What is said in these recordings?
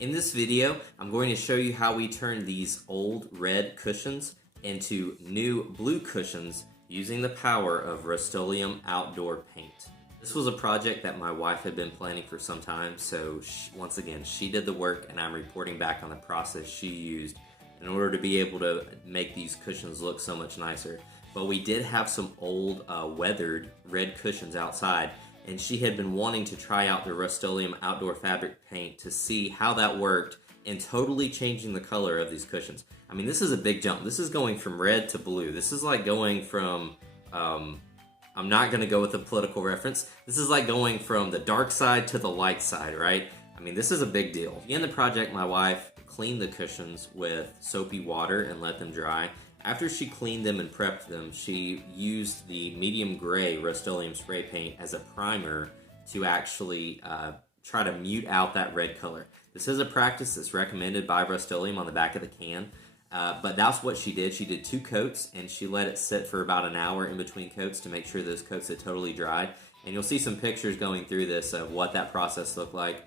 In this video, I'm going to show you how we turn these old red cushions into new blue cushions using the power of Rustoleum outdoor paint. This was a project that my wife had been planning for some time, so once again, she did the work and I'm reporting back on the process she used in order to be able to make these cushions look so much nicer. But we did have some old weathered red cushions outside, and she had been wanting to try out the Rustoleum outdoor fabric paint to see how that worked in totally changing the color of these cushions. I mean, this is a big jump. This is going from red to blue. This is like going from, I'm not gonna go with a political reference. This is like going from the dark side to the light side, right? I mean, this is a big deal. In the project, my wife cleaned the cushions with soapy water and let them dry. After she cleaned them and prepped them, she used the medium gray Rustoleum spray paint as a primer to actually try to mute out that red color. This is a practice that's recommended by Rustoleum on the back of the can, but that's what she did. She did 2 coats and she let it sit for about an hour in between coats to make sure those coats had totally dried. And you'll see some pictures going through this of what that process looked like.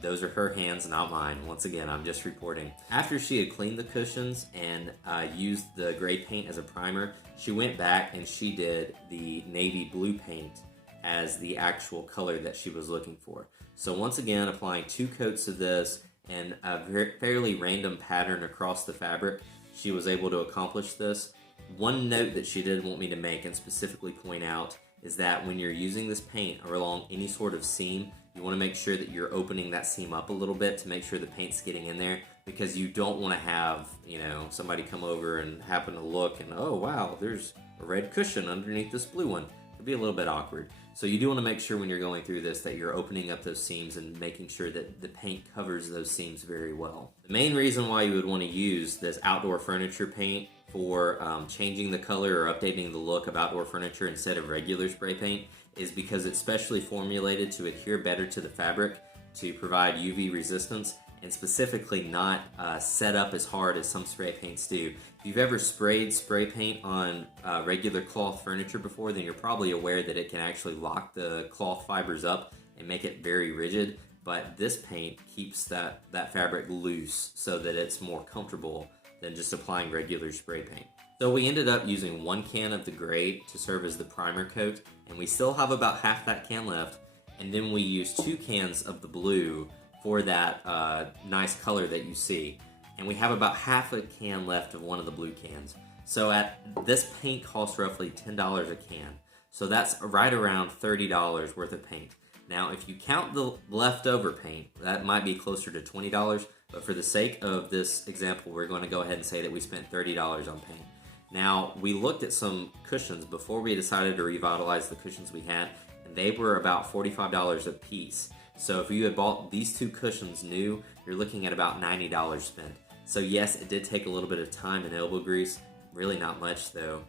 Those are her hands, not mine. Once again, I'm just reporting. After she had cleaned the cushions and used the gray paint as a primer, she went back and she did the navy blue paint as the actual color that she was looking for. So once again, applying 2 coats of this and a fairly random pattern across the fabric, she was able to accomplish this. One note that she did want me to make and specifically point out is that when you're using this paint along any sort of seam, you want to make sure that you're opening that seam up a little bit to make sure the paint's getting in there, because you don't want to have, somebody come over and happen to look and, oh wow, there's a red cushion underneath this blue one. It'd be a little bit awkward. So you do want to make sure when you're going through this that you're opening up those seams and making sure that the paint covers those seams very well. The main reason why you would want to use this outdoor furniture paint for changing the color or updating the look of outdoor furniture instead of regular spray paint is because it's specially formulated to adhere better to the fabric, to provide UV resistance, and specifically not set up as hard as some spray paints do. If you've ever sprayed spray paint on regular cloth furniture before, then you're probably aware that it can actually lock the cloth fibers up and make it very rigid, but this paint keeps that fabric loose so that it's more comfortable than just applying regular spray paint. So we ended up using 1 can of the gray to serve as the primer coat, and we still have about half that can left, and then we used 2 cans of the blue for that nice color that you see. And we have about half a can left of one of the blue cans. So this paint costs roughly $10 a can. So that's right around $30 worth of paint. Now, if you count the leftover paint, that might be closer to $20, but for the sake of this example, we're going to go ahead and say that we spent $30 on paint. Now, we looked at some cushions before we decided to revitalize the cushions we had, and they were about $45 a piece. So if you had bought these 2 cushions new, you're looking at about $90 spent. So yes, it did take a little bit of time and elbow grease, really not much though,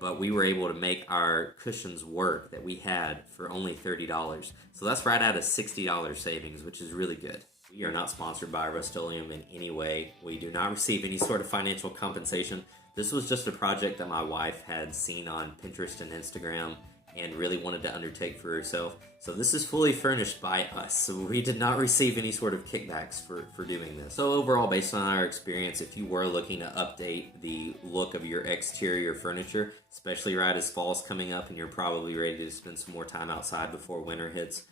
but we were able to make our cushions work that we had for only $30. So that's right at a $60 savings, which is really good. We are not sponsored by Rustoleum in any way. We do not receive any sort of financial compensation. This was just a project that my wife had seen on Pinterest and Instagram and really wanted to undertake for herself. So this is fully furnished by us. So we did not receive any sort of kickbacks for doing this. So overall, based on our experience, if you were looking to update the look of your exterior furniture, especially right as fall's coming up and you're probably ready to spend some more time outside before winter hits,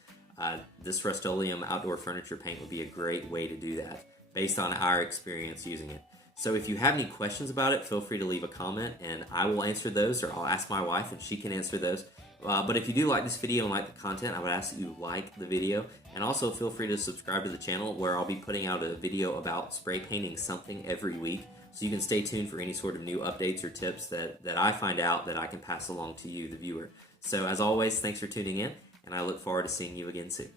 this Rustoleum outdoor furniture paint would be a great way to do that based on our experience using it. So if you have any questions about it, feel free to leave a comment and I will answer those, or I'll ask my wife and she can answer those. But if you do like this video and like the content, I would ask that you like the video, and also feel free to subscribe to the channel where I'll be putting out a video about spray painting something every week, so you can stay tuned for any sort of new updates or tips that I find out that I can pass along to you, the viewer. So as always, thanks for tuning in, and I look forward to seeing you again soon.